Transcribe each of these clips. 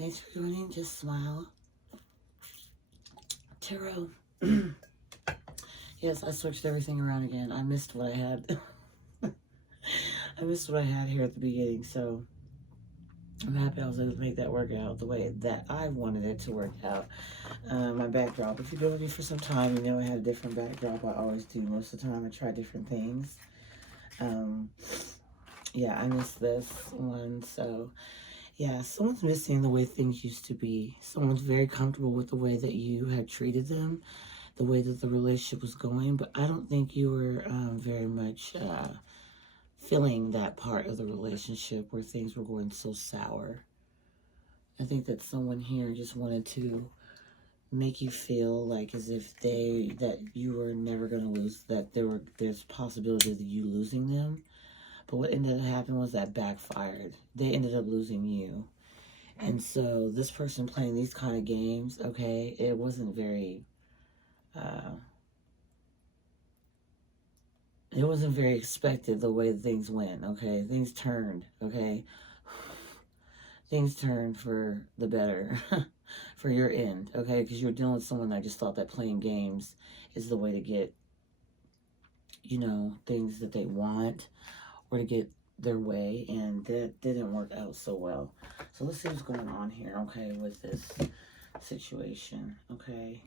Thanks for joining Just Smile Tarot. Yes, I switched everything around again. I missed what I had. I missed what I had here at the beginning, so I'm happy I was able to make that work out the way that I wanted it to work out. My backdrop, if you've been with me for some time, you know I had a different backdrop. I always do. Most of the time I try different things. Yeah, I missed this one, so yeah, someone's missing the way things used to be. Someone's very comfortable with the way that you had treated them, the way that the relationship was going, but I don't think you were very much feeling that part of the relationship where things were going so sour. I think that someone here just wanted to make you feel like as if that you were never going to lose, that there's possibility of you losing them. But what ended up happening was that backfired. They ended up losing you. And so this person playing these kind of games, okay, it wasn't very expected the way things went, okay? Things turned, okay? Things turned for the better for your end, okay? Because you're dealing with someone that just thought that playing games is the way to get, you know, things that they want or to get their way, and that didn't work out so well. So let's see what's going on here, okay, with this situation, okay?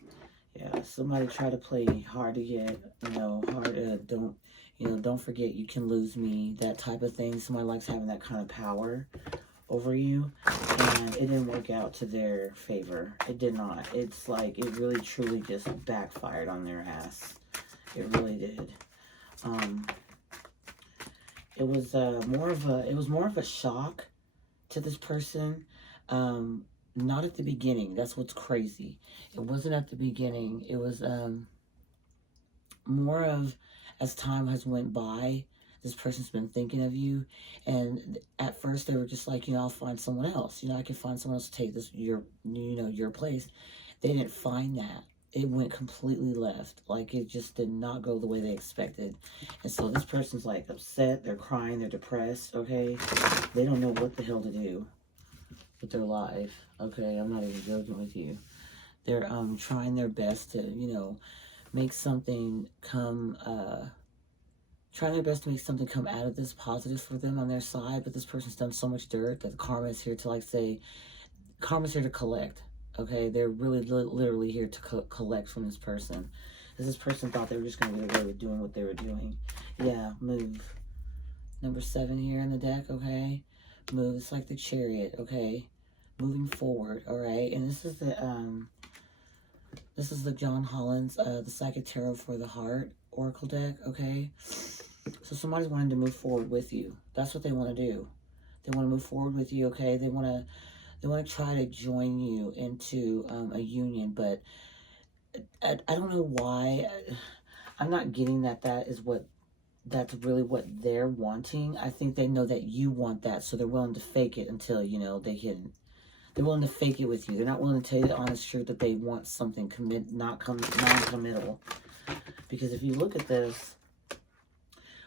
Yeah, somebody try to play hard to get, you know, don't forget you can lose me, that type of thing. Somebody likes having that kind of power over you, and it didn't work out to their favor. It did not. It's like it really truly just backfired on their ass. It really did. It was more of a shock to this person. Not at the beginning. That's what's crazy. It wasn't at the beginning. It was more of as time has went by, this person's been thinking of you, and at first they were just like, you know, I'll find someone else. You know, I can find someone else to take your place. They didn't find that. It went completely left. Like, it just did not go the way they expected. And so this person's like upset, they're crying, they're depressed, okay? They don't know what the hell to do with their life, okay? I'm not even joking with you. They're trying their best to, you know, make something come, trying their best to make something come out of this positive for them on their side, but this person's done so much dirt that the karma is here to, like, say, karma's here to collect. Okay, they're really literally here to collect from this person. Because this person thought they were just going to get away with doing what they were doing. Yeah, move. Number 7 here in the deck, okay? Move. It's like the Chariot, okay? Moving forward, all right? And this is the John Holland's, the Psychic Tarot for the Heart Oracle deck, okay? So somebody's wanting to move forward with you. That's what they want to do. They want to move forward with you, okay? They want to try to join you into a union, but I don't know why. I'm not getting that's really what they're wanting. I think they know that you want that, so they're willing to fake it until, you know, they're willing to fake it with you. They're not willing to tell you the honest truth that they want something non-committal. Because if you look at this,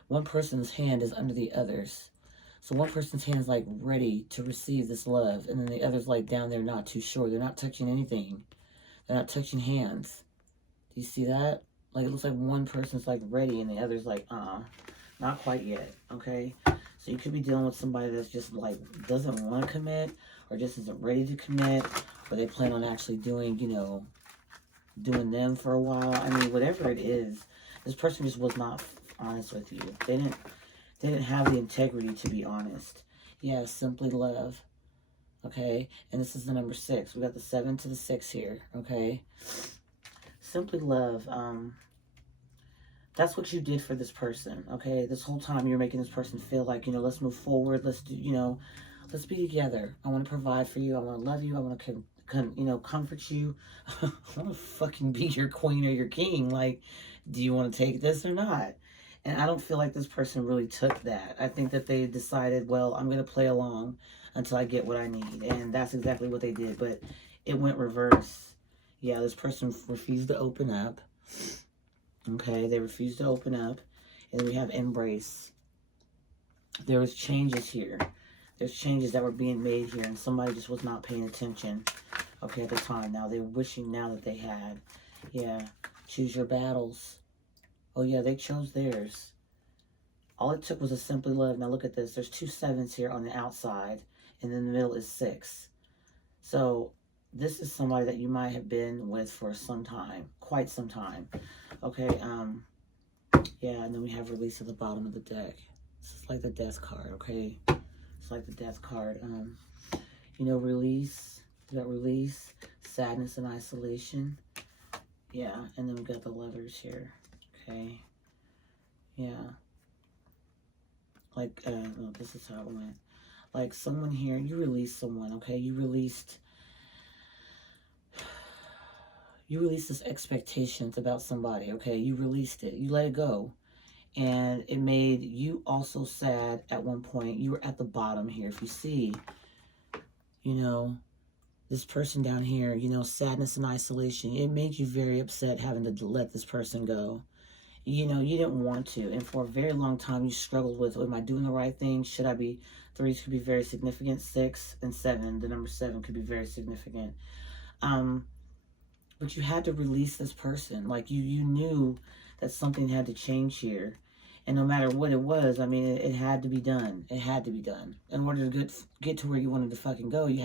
one person's hand is under the other's. So one person's hand is like ready to receive this love, and then the other's like down there not too sure. They're not touching anything. They're not touching hands. Do you see that? Like, it looks like one person's like ready and the other's like, not quite yet, okay? So you could be dealing with somebody that's just like doesn't want to commit, or just isn't ready to commit, or they plan on actually doing, you know, doing them for a while. I mean, whatever it is, this person just was not honest with you. They didn't have the integrity to be honest. Yeah, simply love. Okay, and this is the number 6. We got the 7 to the 6 here. Okay, simply love. That's what you did for this person. Okay, this whole time you're making this person feel like, you know, let's move forward. Let's do, you know, let's be together. I want to provide for you. I want to love you. I want to, you know, comfort you. I want to fucking be your queen or your king. Like, do you want to take this or not? And I don't feel like this person really took that. I think that they decided, well, I'm going to play along until I get what I need. And that's exactly what they did. But it went reverse. Yeah, this person refused to open up. Okay, they refused to open up. And we have embrace. There was changes here. There's changes that were being made here, and somebody just was not paying attention, okay, at the time. Now they're wishing now that they had. Yeah. Choose your battles. Oh, yeah, they chose theirs. All it took was a simply love. Now look at this. There's 2 sevens here on the outside, and in the middle is 6. So this is somebody that you might have been with for some time, quite some time. Okay, yeah, and then we have release at the bottom of the deck. This is like the death card, okay? It's like the death card. You know, release. You got release, sadness, and isolation. Yeah, and then we got the lovers here, okay? Yeah. Like, oh, this is how it went. Like, someone here, you released someone, okay? You released this expectations about somebody, okay? You released it. You let it go. And it made you also sad at one point. You were at the bottom here. If you see, you know, this person down here, you know, sadness and isolation. It made you very upset having to let this person go. You know, you didn't want to. And for a very long time, you struggled with, am I doing the right thing? Should I be? 3s could be very significant. 6 and 7. The number 7 could be very significant. But you had to release this person. Like, you knew that something had to change here. And no matter what it was, I mean, it had to be done. It had to be done. In order to get to where you wanted to fucking go, you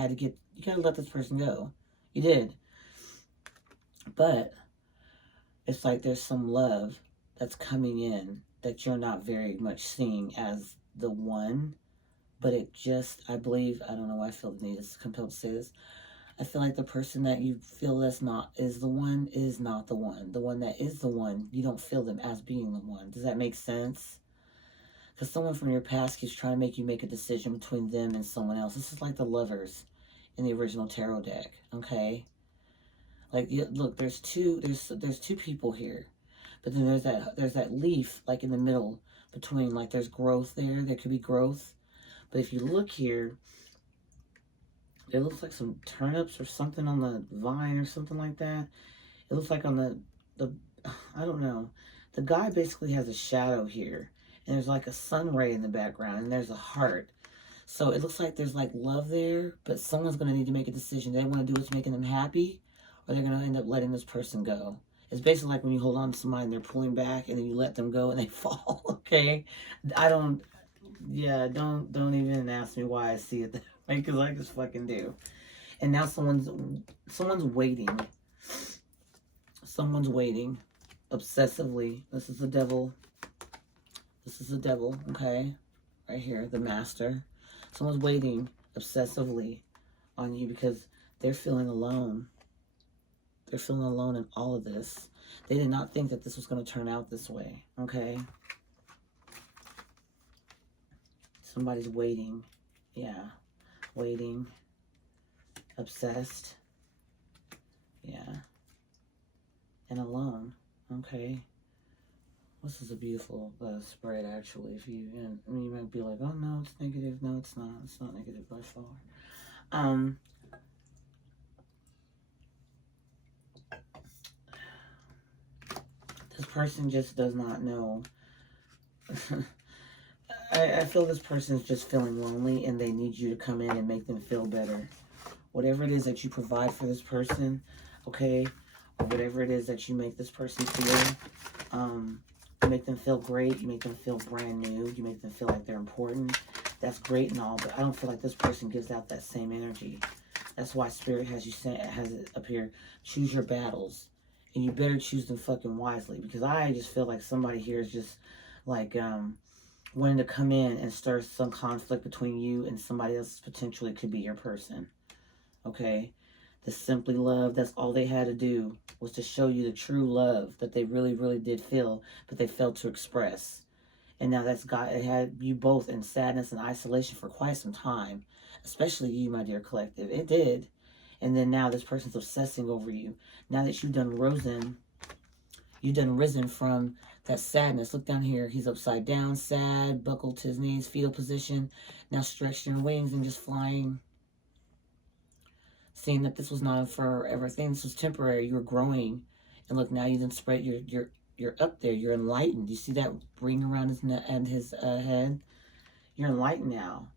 gotta let this person go. You did. But it's like there's some love that's coming in that you're not very much seeing as the one. But it just, I believe, I don't know why I feel the need, it's compelled to say this. I feel like the person that you feel is not the one is not the one. The one that is the one, you don't feel them as being the one. Does that make sense? Because someone from your past keeps trying to make you make a decision between them and someone else. This is like the lovers in the original tarot deck, okay? Like, look, there's two people here, but then there's that leaf like in the middle between, like, there's growth there. There could be growth, but if you look here, it looks like some turnips or something on the vine or something like that. It looks like on the I don't know. The guy basically has a shadow here. And there's like a sun ray in the background. And there's a heart. So it looks like there's like love there. But someone's going to need to make a decision. They want to do what's making them happy. Or they're going to end up letting this person go. It's basically like when you hold on to somebody and they're pulling back. And then you let them go and they fall. Okay? don't even ask me why I see it that way, because I just fucking do. And now someone's waiting. Someone's waiting obsessively. This is the devil. This is the devil, okay? Right here, the master. Someone's waiting obsessively on you because they're feeling alone. They're feeling alone in all of this. They did not think that this was going to turn out this way, okay? Somebody's waiting. Yeah. Waiting. Obsessed. Yeah. And alone. Okay. This is a beautiful spread, actually. If you, I mean, you might be like, oh no, it's negative. No, it's not. It's not negative by far. This person just does not know. I feel this person is just feeling lonely and they need you to come in and make them feel better. Whatever it is that you provide for this person, okay, or whatever it is that you make this person feel, you make them feel great, you make them feel brand new, you make them feel like they're important. That's great and all, but I don't feel like this person gives out that same energy. That's why Spirit has it up here, choose your battles. And you better choose them fucking wisely, because I just feel like somebody here is just like, wanting to come in and stir some conflict between you and somebody else potentially could be your person. Okay? The simply love, that's all they had to do was to show you the true love that they really, really did feel, but they failed to express. And now it had you both in sadness and isolation for quite some time, especially you, my dear collective. It did. And then now this person's obsessing over you. Now that you've done risen from that sadness. Look down here. He's upside down, sad, buckled to his knees, fetal position. Now stretched your wings and just flying. Seeing that this was not a forever thing. This was temporary. You were growing. And look, now you done spread you're up there. You're enlightened. You see that ring around his neck and his head? You're enlightened now.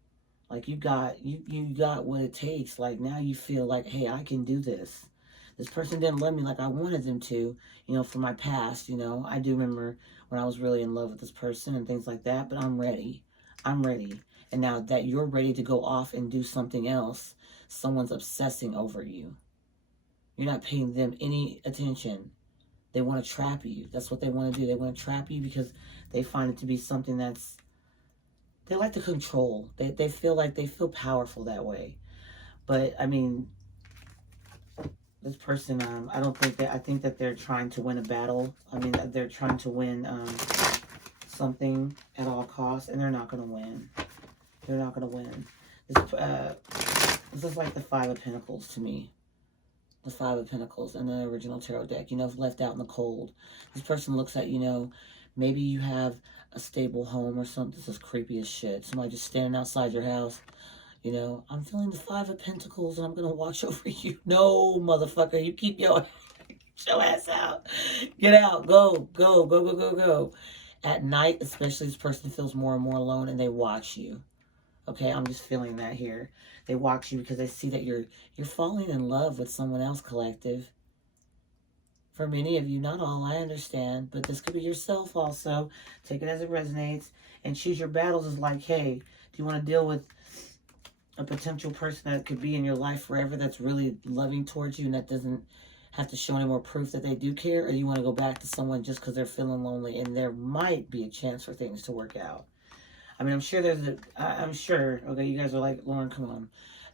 Like you got what it takes. Like now you feel like, hey, I can do this. This person didn't love me like I wanted them to, you know, from my past, you know. I do remember when I was really in love with this person and things like that, but I'm ready. I'm ready. And now that you're ready to go off and do something else, someone's obsessing over you. You're not paying them any attention. They want to trap you. That's what they want to do. They want to trap you because they find it to be something that's, they like to control. They feel like they feel powerful that way. But I mean, this person, I don't think that, I think that they're trying to win a battle. I mean, they're trying to win something at all costs, and they're not going to win. They're not going to win. This is like the Five of Pentacles to me. The Five of Pentacles in the original tarot deck, you know, left out in the cold. This person looks at, you know, maybe you have a stable home or something. This is creepy as shit. Somebody just standing outside your house. You know, I'm feeling the Five of Pentacles and I'm going to watch over you. No, motherfucker, you keep your ass out. Get out. Go, go, go, go, go, go. At night, especially, this person feels more and more alone and they watch you. Okay, I'm just feeling that here. They watch you because they see that you're falling in love with someone else, collective. For many of you, not all, I understand, but this could be yourself also. Take it as it resonates and choose your battles. Is like, hey, do you want to deal with a potential person that could be in your life forever that's really loving towards you and that doesn't have to show any more proof that they do care? Or you want to go back to someone just because they're feeling lonely and there might be a chance for things to work out? I mean, I'm sure I'm sure, okay, you guys are like, Lauren, come on.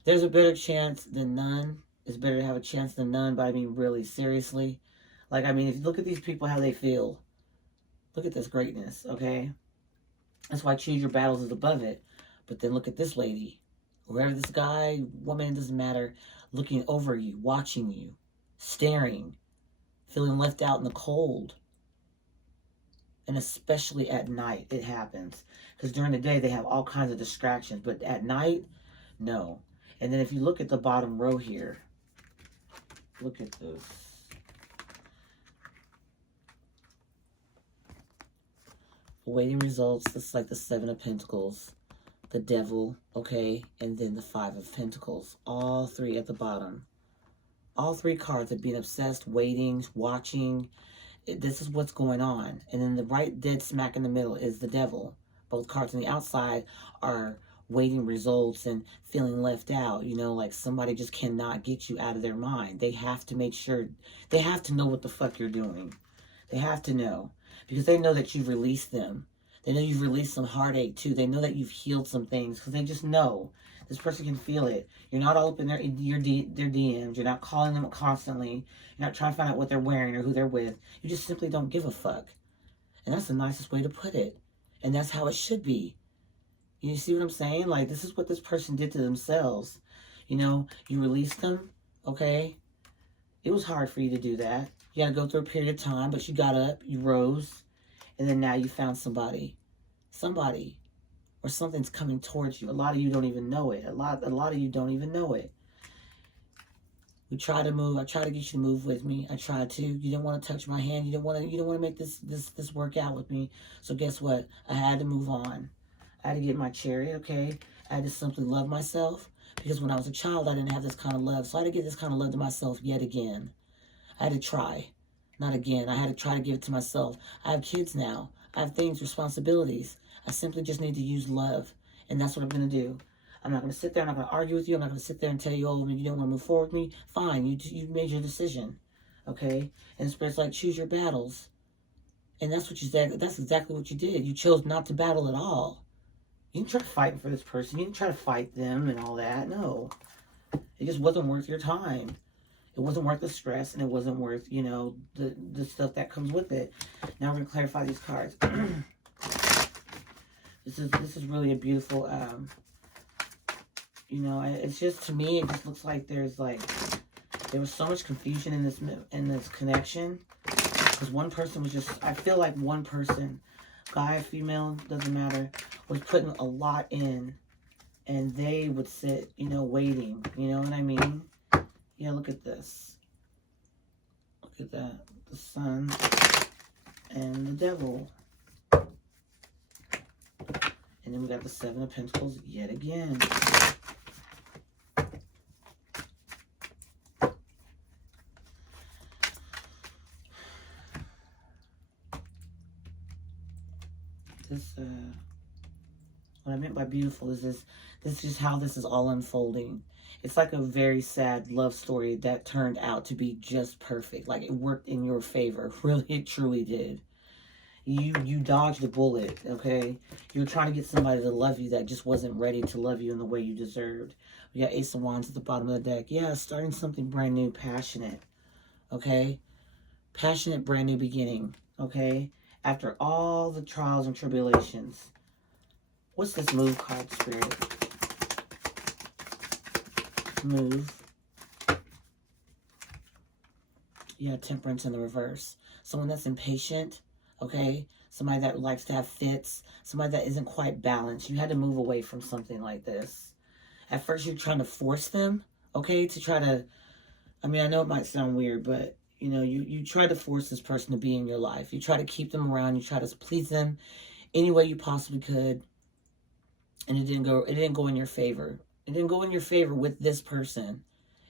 There's a better chance than none. It's better to have a chance than none, but I mean, really, seriously. Like, I mean, if you look at these people, how they feel. Look at this greatness, okay? That's why choose your battles is above it. But then look at this lady. Whoever this guy, woman, doesn't matter, looking over you, watching you, staring, feeling left out in the cold. And especially at night, it happens. Because during the day, they have all kinds of distractions. But at night, no. And then if you look at the bottom row here, look at this. Awaiting results, this is like the Seven of Pentacles, the Devil, okay, and then the Five of Pentacles. All three at the bottom. All three cards are being obsessed, waiting, watching. This is what's going on. And then the right dead smack in the middle is the Devil. Both cards on the outside are waiting results and feeling left out. You know, like somebody just cannot get you out of their mind. They have to make sure, they have to know what the fuck you're doing. They have to know. Because they know that you've released them. They know you've released some heartache too. They know that you've healed some things because they just know. This person can feel it. You're not all up in their DMs. You're not calling them constantly. You're not trying to find out what they're wearing or who they're with. You just simply don't give a fuck. And that's the nicest way to put it. And that's how it should be. You see what I'm saying? Like, this is what this person did to themselves. You know, you released them, okay? It was hard for you to do that. You had to go through a period of time, but you got up, you rose, and then now you found somebody. Somebody. Or something's coming towards you. A lot of you don't even know it. A lot of you don't even know it. We try to move. I try to get you to move with me. I tried to. You didn't want to touch my hand. You didn't want to make this work out with me. So guess what? I had to move on. I had to get my chariot, okay? I had to simply love myself. Because when I was a child, I didn't have this kind of love. So I had to give this kind of love to myself yet again. I had to try. Not again. I had to try to give it to myself. I have kids now. I have things, responsibilities. I simply just need to use love. And that's what I'm going to do. I'm not going to sit there. I'm not going to argue with you. I'm not going to sit there and tell you, oh, you don't want to move forward with me. Fine. You made your decision. Okay? And the Spirit's like, choose your battles. And that's what you said. That's exactly what you did. You chose not to battle at all. You didn't try fighting for this person. You didn't try to fight them and all that. No. It just wasn't worth your time. It wasn't worth the stress, and it wasn't worth, you know, the stuff that comes with it. Now we're going to clarify these cards. This is really a beautiful, you know, it's just, to me, it just looks like there was so much confusion in this connection. Because one person was just, I feel like one person, guy, female, doesn't matter, was putting a lot in, and they would sit, you know, waiting, you know what I mean? Yeah, look at this. Look at that. The Sun and the Devil. And And then we got the Seven of Pentacles yet again. This, what I meant by beautiful is this is just how this is all unfolding. It's like a very sad love story that turned out to be just perfect. Like it worked in your favor. Really, it truly did. You dodged a bullet, okay? You were trying to get somebody to love you that just wasn't ready to love you in the way you deserved. We got Ace of Wands at the bottom of the deck. Yeah, starting something brand new, passionate, okay? Passionate, brand new beginning, okay? After all the trials and tribulations. What's this move card, Spirit? Move. Yeah, Temperance in the reverse. Someone that's impatient, okay? Somebody that likes to have fits. Somebody that isn't quite balanced. You had to move away from something like this. At first, you're trying to force them, okay? To try to, I mean, I know it might sound weird, but, you know, you try to force this person to be in your life. You try to keep them around. You try to please them any way you possibly could. And it didn't go in your favor. It didn't go in your favor with this person.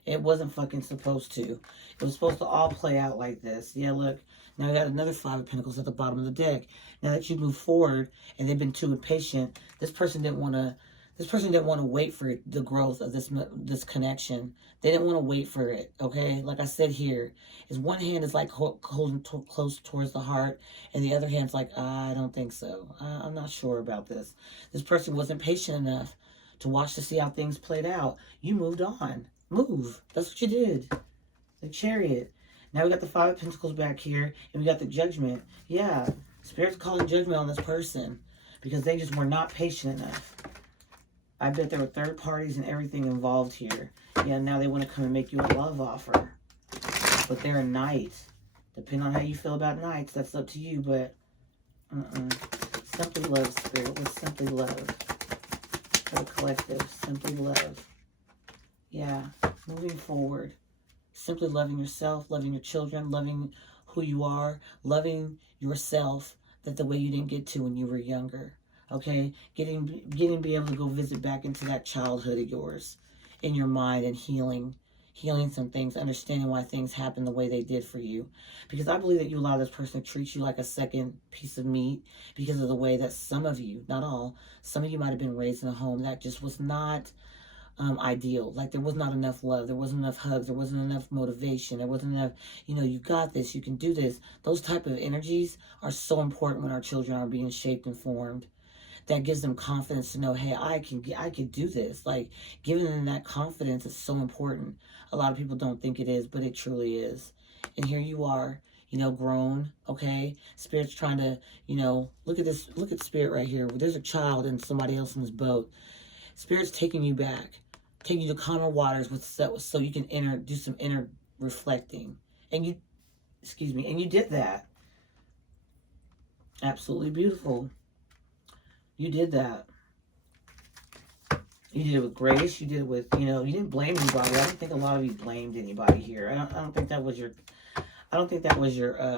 It wasn't fucking supposed to. It was supposed to all play out like this. Yeah, look. Now I got another Five of Pentacles at the bottom of the deck. Now that you move forward and they've been too impatient, this person didn't want to wait for the growth of this connection. They didn't want to wait for it, okay? Like I said here, is one hand is like holding close towards the heart, and the other hand's like, I don't think so. I'm not sure about this. This person wasn't patient enough to watch to see how things played out. You moved on. Move. That's what you did. The Chariot. Now we got the Five of Pentacles back here, and we got the Judgment. Yeah, Spirit's calling judgment on this person because they just were not patient enough. I bet there were third parties and everything involved here. Yeah, now they want to come and make you a love offer. But they're a knight. Depending on how you feel about knights, that's up to you, but Simply love, Spirit. What's simply love? For the collective, simply love. Yeah, moving forward. Simply loving yourself, loving your children, loving who you are, loving yourself that the way you didn't get to when you were younger. Okay? Getting be able to go visit back into that childhood of yours in your mind and healing some things, understanding why things happen the way they did for you. Because I believe that you allow this person to treat you like a second piece of meat because of the way that some of you, not all, some of you might have been raised in a home that just was not ideal. Like there was not enough love, there wasn't enough hugs, there wasn't enough motivation, there wasn't enough, you know, you got this, you can do this. Those type of energies are so important when our children are being shaped and formed. That gives them confidence to know, hey, I can do this. Like giving them that confidence is so important. A lot of people don't think it is, but it truly is. And here you are, you know, grown, okay? Spirit's trying to, you know, look at this, look at Spirit right here. There's a child and somebody else in this boat. Spirit's taking you back, taking you to calmer waters with so you can do some inner reflecting. And you, and you did that. Absolutely beautiful. You did that. You did it with grace. You did it with, you know, you didn't blame anybody. I don't think a lot of you blamed anybody here. I don't think that was your,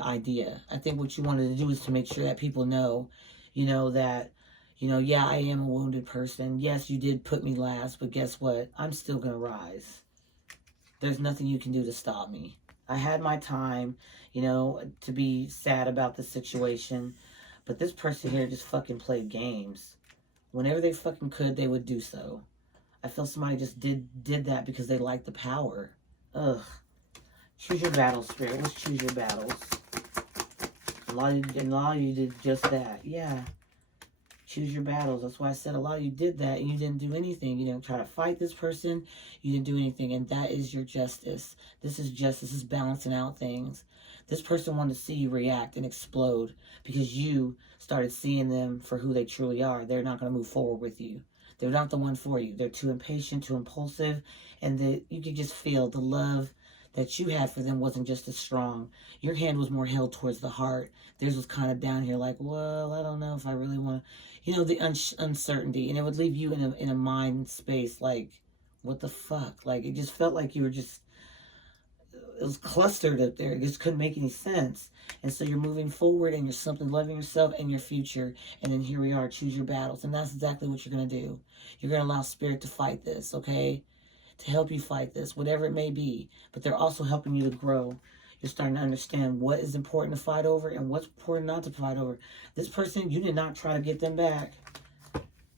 idea. I think what you wanted to do is to make sure that people know, you know, that, you know, yeah, I am a wounded person. Yes, you did put me last, but guess what? I'm still going to rise. There's nothing you can do to stop me. I had my time, you know, to be sad about the situation. But this person here just fucking played games. Whenever they fucking could, they would do so. I feel somebody just did that because they like the power. Ugh. Choose your battles, Spirit. Let's choose your battles. A lot of you did just that. Yeah. Choose your battles. That's why I said a lot of you did that and you didn't do anything. You didn't try to fight this person. You didn't do anything. And that is your justice. This is justice. This is balancing out things. This person wanted to see you react and explode because you started seeing them for who they truly are. They're not going to move forward with you. They're not the one for you. They're too impatient, too impulsive, and you could just feel the love that you had for them wasn't just as strong. Your hand was more held towards the heart. Theirs was kind of down here like, well, I don't know if I really want to, you know, the uncertainty. And it would leave you in a mind space like, what the fuck? Like, it just felt like you were just, it was clustered up there. It just couldn't make any sense. And so you're moving forward and you're simply loving yourself and your future. And then here we are, choose your battles. And that's exactly what you're going to do. You're going to allow spirit to fight this, okay? To help you fight this, whatever it may be. But they're also helping you to grow. You're starting to understand what is important to fight over and what's important not to fight over. This person, you did not try to get them back.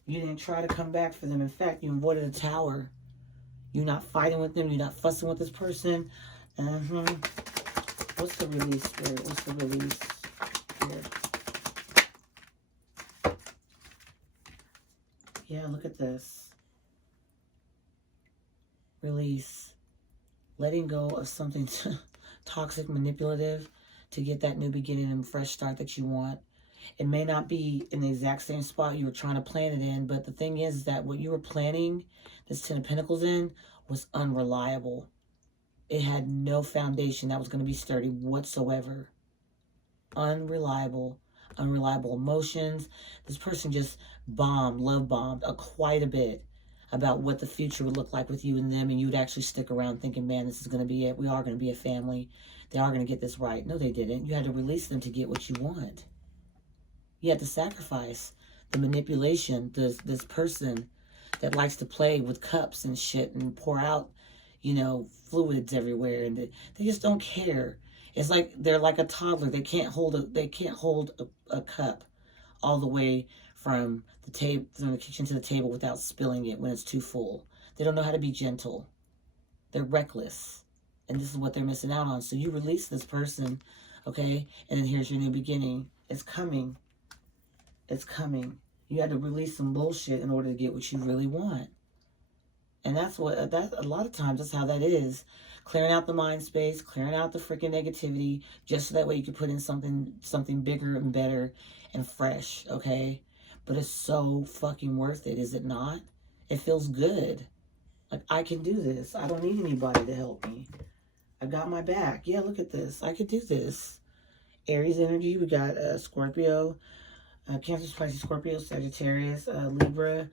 You didn't try to come back for them. In fact, you avoided a tower. You're not fighting with them. You're not fussing with this person. What's the release, Spirit? What's the release here? Yeah, look at this. Release. Letting go of something toxic, manipulative to get that new beginning and fresh start that you want. It may not be in the exact same spot you were trying to plan it in, but the thing is that what you were planning this 10 of Pentacles in was unreliable. It had no foundation that was going to be sturdy whatsoever. Unreliable emotions. This person just love bombed quite a bit about what the future would look like with you and them, and you would actually stick around thinking, man, this is going to be it. We are going to be a family. They are going to get this right. No, they didn't. You had to release them to get what you want. You had to sacrifice the manipulation, this person that likes to play with cups and shit and pour out, fluids everywhere, and they just don't care. It's like they're like a toddler. They can't hold a cup all the way from the kitchen to the table without spilling it when it's too full. They don't know how to be gentle. They're reckless, and this is what they're missing out on. So you release this person, okay? And then here's your new beginning. It's coming. It's coming. You had to release some bullshit in order to get what you really want. And that's a lot of times that's how that is. Clearing out the mind space, clearing out the freaking negativity, just so that way you can put in something bigger and better and fresh, okay? But it's so fucking worth it, is it not? It feels good. Like, I can do this. I don't need anybody to help me. I got my back. Yeah, look at this. I could do this. Aries energy, we got Scorpio, Cancer, Pisces, Scorpio, Sagittarius, Libra,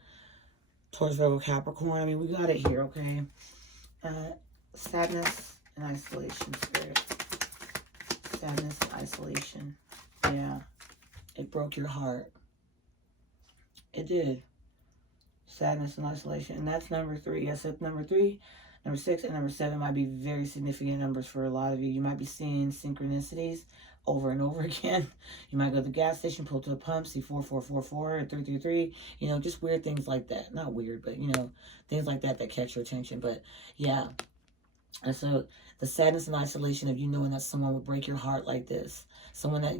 Taurus, Virgo, Capricorn. I mean, we got it here, okay? Sadness and isolation, Spirit. Sadness and isolation. Yeah. It broke your heart. It did. Sadness and isolation. And that's number 3. Yes, that's number 3. Number 6 and number 7 might be very significant numbers for a lot of you. You might be seeing synchronicities over and over again. You might go to the gas station, pull to the pump, see 4444 or 333. Just weird things like that. Not weird, but, things like that catch your attention. But, yeah. And so the sadness and isolation of you knowing that someone would break your heart like this. Someone that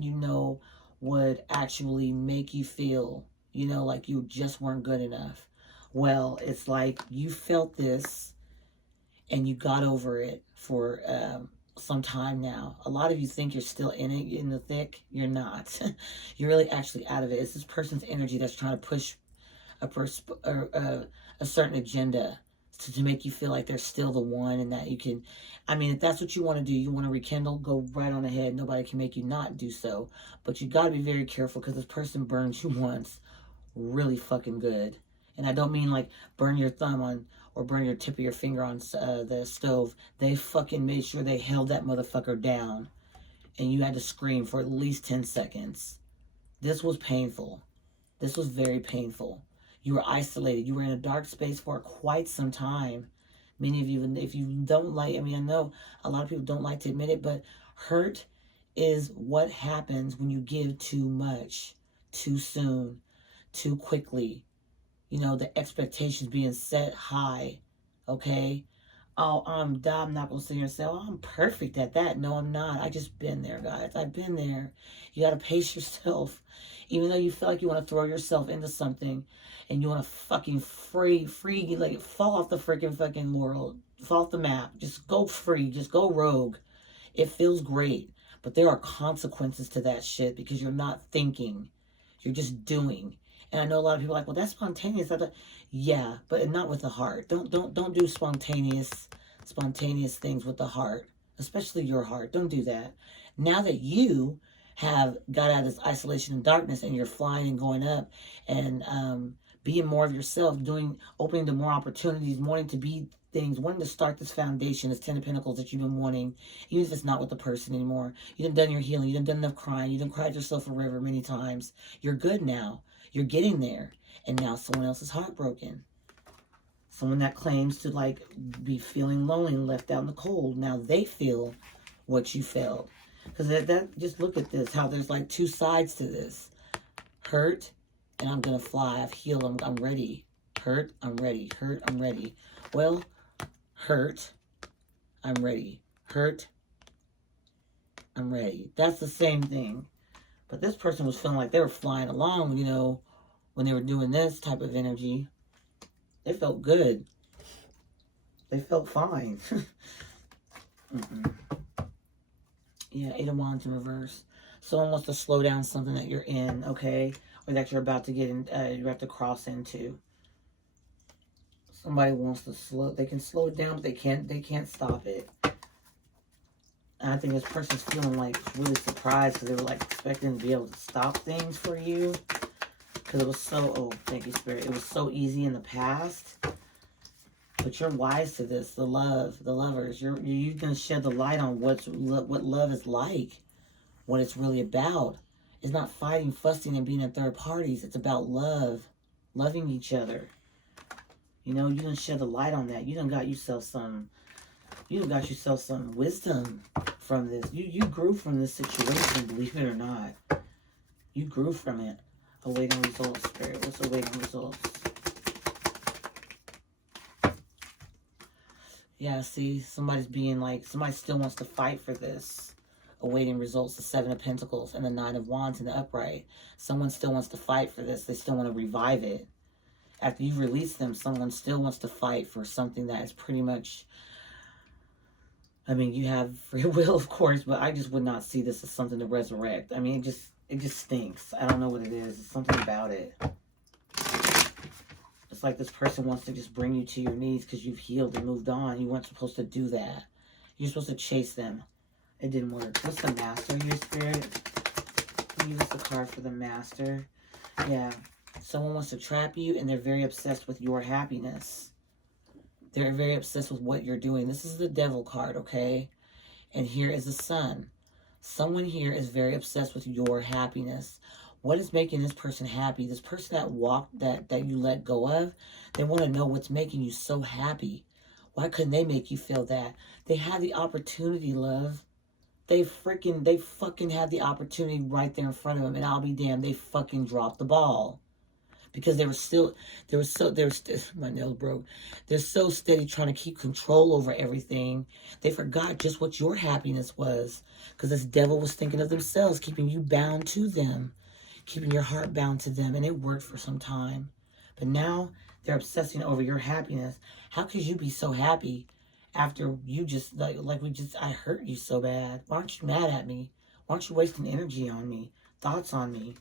would actually make you feel, like you just weren't good enough. Well, it's like you felt this and you got over it for some time now. A lot of you think you're still in it, in the thick. You're not. You're really actually out of it. It's this person's energy that's trying to push a certain agenda to make you feel like they're still the one, and that you can, if that's what you want to do, you want to rekindle, go right on ahead. Nobody can make you not do so. But you got to be very careful, because this person burns you once really fucking good. And I don't mean like burn your thumb on or burn your tip of your finger on the stove. They fucking made sure they held that motherfucker down, and you had to scream for at least 10 seconds. This was painful. This was very painful. You were isolated. You were in a dark space for quite some time. Many of you, and if you don't like, I know a lot of people don't like to admit it, but hurt is what happens when you give too much, too soon, too quickly. The expectations being set high, okay? Oh, I'm not going to sit here and say, oh, I'm perfect at that. No, I'm not. I just been there, guys. I've been there. You got to pace yourself. Even though you feel like you want to throw yourself into something and you want to fucking free, like fall off the freaking fucking world, fall off the map. Just go free. Just go rogue. It feels great. But there are consequences to that shit, because you're not thinking. You're just doing. And I know a lot of people are like, well, that's spontaneous. Yeah, but not with the heart. Don't do spontaneous things with the heart, especially your heart. Don't do that. Now that you have got out of this isolation and darkness, and you're flying and going up and being more of yourself, opening to more opportunities, wanting to be things, wanting to start this foundation, this 10 of Pentacles that you've been wanting, even if it's not with the person anymore. You done your healing. You done enough crying. You done cried yourself a river many times. You're good now. You're getting there. And now someone else is heartbroken. Someone that claims to like be feeling lonely and left out in the cold. Now they feel what you felt. Because that just look at this, how there's like two sides to this. Hurt, and I'm going to fly. I've healed. I'm ready. Hurt, I'm ready. Hurt, I'm ready. Well, hurt, I'm ready. Hurt, I'm ready. That's the same thing. But this person was feeling like they were flying along, you know, when they were doing this type of energy. They felt good. They felt fine. Yeah, 8 of Wands in reverse. Someone wants to slow down something that you're in, okay? Or that you're about to get in, you have to cross into. Somebody wants to they can slow it down, but they can't stop it. And I think this person's feeling like really surprised because they were like expecting to be able to stop things for you. Because it was so, oh, thank you, Spirit. It was so easy in the past. But you're wise to this, the lovers. You're going to shed the light on what love is like, what it's really about. It's not fighting, fussing, and being in third parties. It's about love, loving each other. You know, you done shed the light on that. You done got yourself some wisdom from this. You grew from this situation, believe it or not. You grew from it. Awaiting results, Spirit. What's awaiting results? Yeah, see, somebody's being like, somebody still wants to fight for this. Awaiting results, the 7 of Pentacles and the 9 of Wands in the upright. Someone still wants to fight for this. They still want to revive it. After you've released them, someone still wants to fight for something that is pretty much, I mean, you have free will, of course, but I just would not see this as something to resurrect. I mean, it just stinks. I don't know what it is. It's something about it. It's like this person wants to just bring you to your knees because you've healed and moved on. You weren't supposed to do that. You're supposed to chase them. It didn't work. What's the Master here, Spirit? Give us a card for the Master. Yeah. Someone wants to trap you and they're very obsessed with your happiness. They're very obsessed with what you're doing. This is the Devil card, okay? And here is the Sun. Someone here is very obsessed with your happiness. What is making this person happy? This person that you let go of, they want to know what's making you so happy. Why couldn't they make you feel that? They had the opportunity, love. They fucking had the opportunity right there in front of them, and I'll be damned, they fucking dropped the ball. Because my nails broke. They're so steady trying to keep control over everything. They forgot just what your happiness was. Because this devil was thinking of themselves, keeping you bound to them. Keeping your heart bound to them. And it worked for some time. But now they're obsessing over your happiness. How could you be so happy after you just, I hurt you so bad? Why aren't you mad at me? Why aren't you wasting energy on me? Thoughts on me?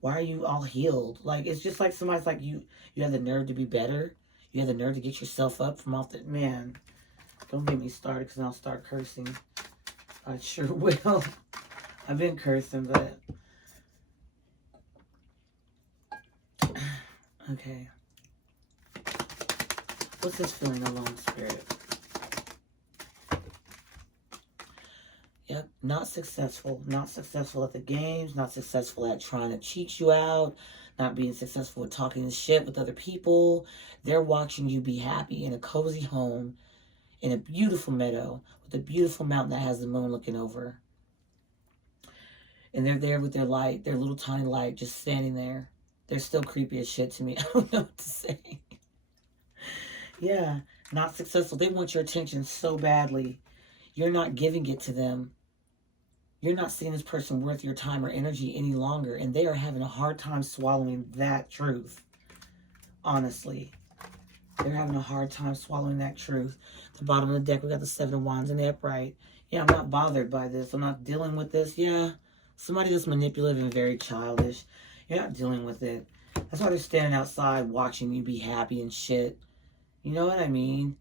Why are you all healed? Like, it's just like somebody's like, you have the nerve to be better. You have the nerve to get yourself up from off the... Man, don't get me started because I'll start cursing. I sure will. I've been cursing, but... Okay. What's this feeling alone, Spirit? Yep, not successful. Not successful at the games. Not successful at trying to cheat you out. Not being successful at talking shit with other people. They're watching you be happy in a cozy home, in a beautiful meadow, with a beautiful mountain that has the moon looking over. And they're there with their light, their little tiny light, just standing there. They're still creepy as shit to me. I don't know what to say. Yeah, not successful. They want your attention so badly. You're not giving it to them. You're not seeing this person worth your time or energy any longer. And they are having a hard time swallowing that truth. Honestly. They're having a hard time swallowing that truth. At the bottom of the deck, we got the 7 of Wands in the upright. Yeah, I'm not bothered by this. I'm not dealing with this. Yeah, somebody that's manipulative and very childish. You're not dealing with it. That's why they're standing outside watching you be happy and shit. You know what I mean?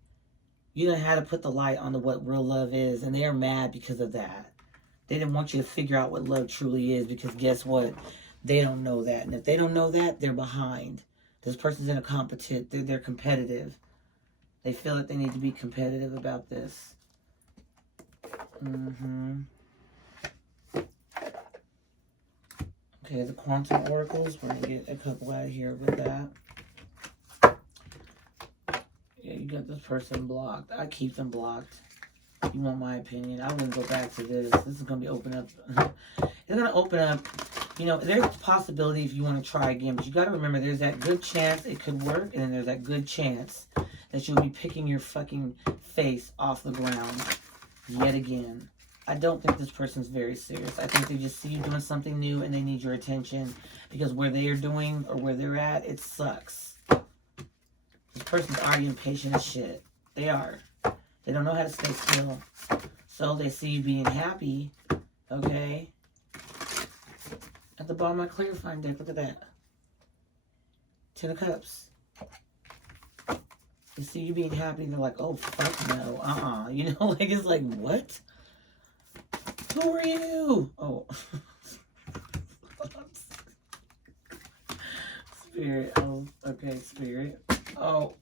You done had to put the light on to what real love is. And they are mad because of that. They didn't want you to figure out what love truly is, because guess what? They don't know that. And if they don't know that, they're behind. This person's in a they're competitive. They feel that they need to be competitive about this. Okay, the quantum oracles. We're going to get a couple out of here with that. Yeah, you got this person blocked. I keep them blocked. You want my opinion? I wouldn't go back to this. This is going to be open up. It's going to open up. You know, there's a possibility if you want to try again. But you got to remember, there's that good chance it could work. And then there's that good chance that you'll be picking your fucking face off the ground yet again. I don't think this person's very serious. I think they just see you doing something new and they need your attention. Because where they are doing or where they're at, it sucks. This person's already impatient as shit. They are. They don't know how to stay still. So they see you being happy. Okay? At the bottom of my clarifying deck, look at that. 10 of Cups. They see you being happy and they're like, oh, fuck no. You know, like, it's like, what? Who are you? Oh. Spirit. Oh, okay, Spirit. Oh.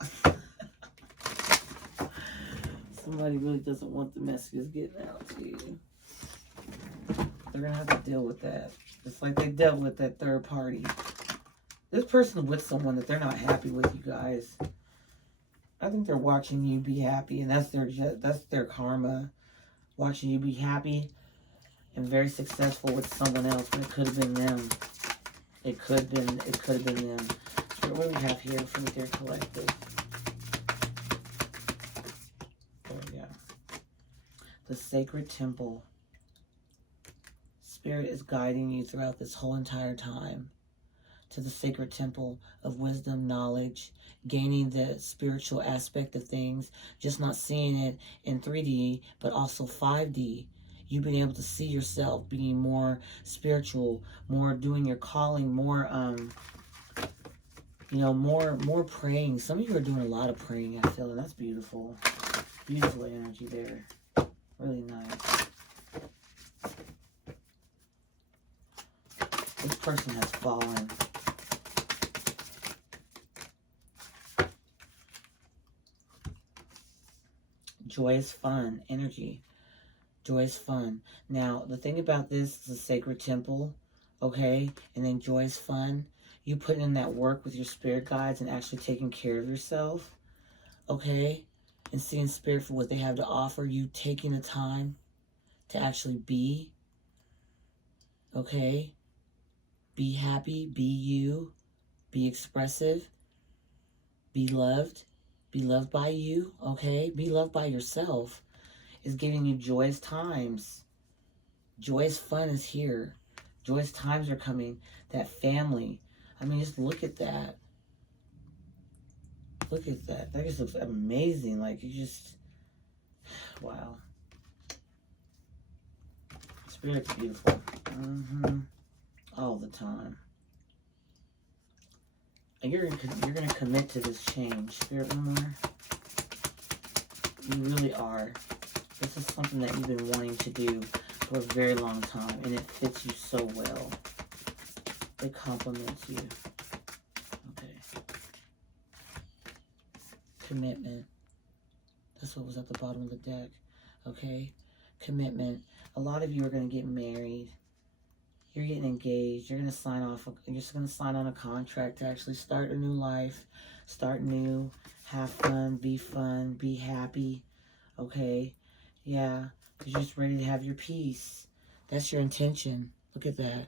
Somebody really doesn't want the messages getting out to you. They're going to have to deal with that. Just like they dealt with that third party. This person's with someone that they're not happy with, you guys. I think they're watching you be happy, and that's their karma. Watching you be happy and very successful with someone else, but it could have been them. It could have been them. So what do we have here for their collective? There we go. The Sacred Temple. Spirit is guiding you throughout this whole entire time to the Sacred Temple of wisdom, knowledge, gaining the spiritual aspect of things, just not seeing it in 3D, but also 5D. You've been able to see yourself being more spiritual, more doing your calling, more, you know, more praying. Some of you are doing a lot of praying, I feel, and that's beautiful. Beautiful energy there. Really nice. This person has fallen. Joyous fun energy. Joyous fun. Now, the thing about this is a sacred temple, okay? And then joyous fun. You putting in that work with your spirit guides and actually taking care of yourself, okay? And seeing spirit for what they have to offer. You taking the time to actually be, okay? Be happy, be you, be expressive, be loved by you, okay? Be loved by yourself. Is giving you joyous times. Joyous fun is here. Joyous times are coming. That family. I mean, just look at that. Look at that. That just looks amazing. Like, you just... Wow. Spirit's beautiful. All the time. And you're gonna commit to this change. Spirit, one more. You really are. This is something that you've been wanting to do for a very long time, and it fits you so well. It compliments you. Okay. Commitment. That's what was at the bottom of the deck. Okay? Commitment. A lot of you are going to get married. You're getting engaged. You're going to sign off. You're just going to sign on a contract to actually start a new life. Start new. Have fun. Be happy. Okay? Yeah, because you're just ready to have your peace. That's your intention. Look at that.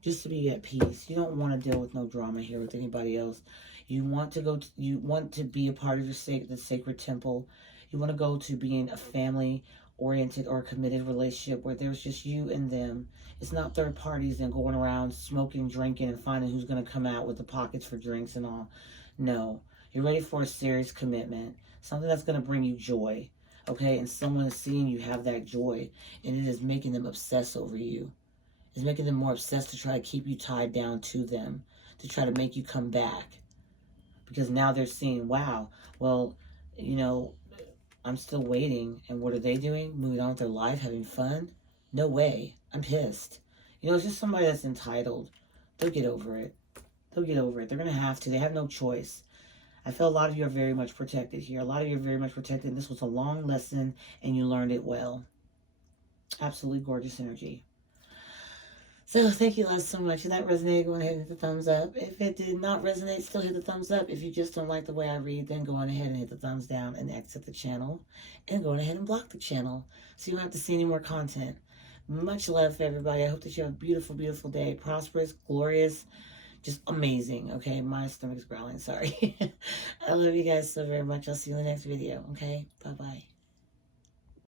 Just to be at peace. You don't want to deal with no drama here with anybody else. You want to go. You want to be a part of the sacred temple. You want to go to being a family-oriented or committed relationship where there's just you and them. It's not third parties and going around smoking, drinking, and finding who's going to come out with the pockets for drinks and all. No, you're ready for a serious commitment. Something that's going to bring you joy. Okay, and someone is seeing you have that joy, and it is making them obsess over you. It's making them more obsessed to try to keep you tied down to them, to try to make you come back. Because now they're seeing, wow, well, you know, I'm still waiting, and what are they doing? Moving on with their life, having fun? No way. I'm pissed. You know, it's just somebody that's entitled. They'll get over it. They'll get over it. They're going to have to. They have no choice. I feel a lot of you are very much protected here. A lot of you are very much protected. This was a long lesson and you learned it well. Absolutely gorgeous energy. So thank you guys so much. If that resonated, go ahead and hit the thumbs up. If it did not resonate, still hit the thumbs up. If you just don't like the way I read, then go on ahead and hit the thumbs down and exit the channel. And go on ahead and block the channel so you don't have to see any more content. Much love for everybody. I hope that you have a beautiful, beautiful day. Prosperous, glorious, just amazing. Okay, my stomach's growling. Sorry. I love you guys so very much. I'll see you in the next video. Okay, bye-bye.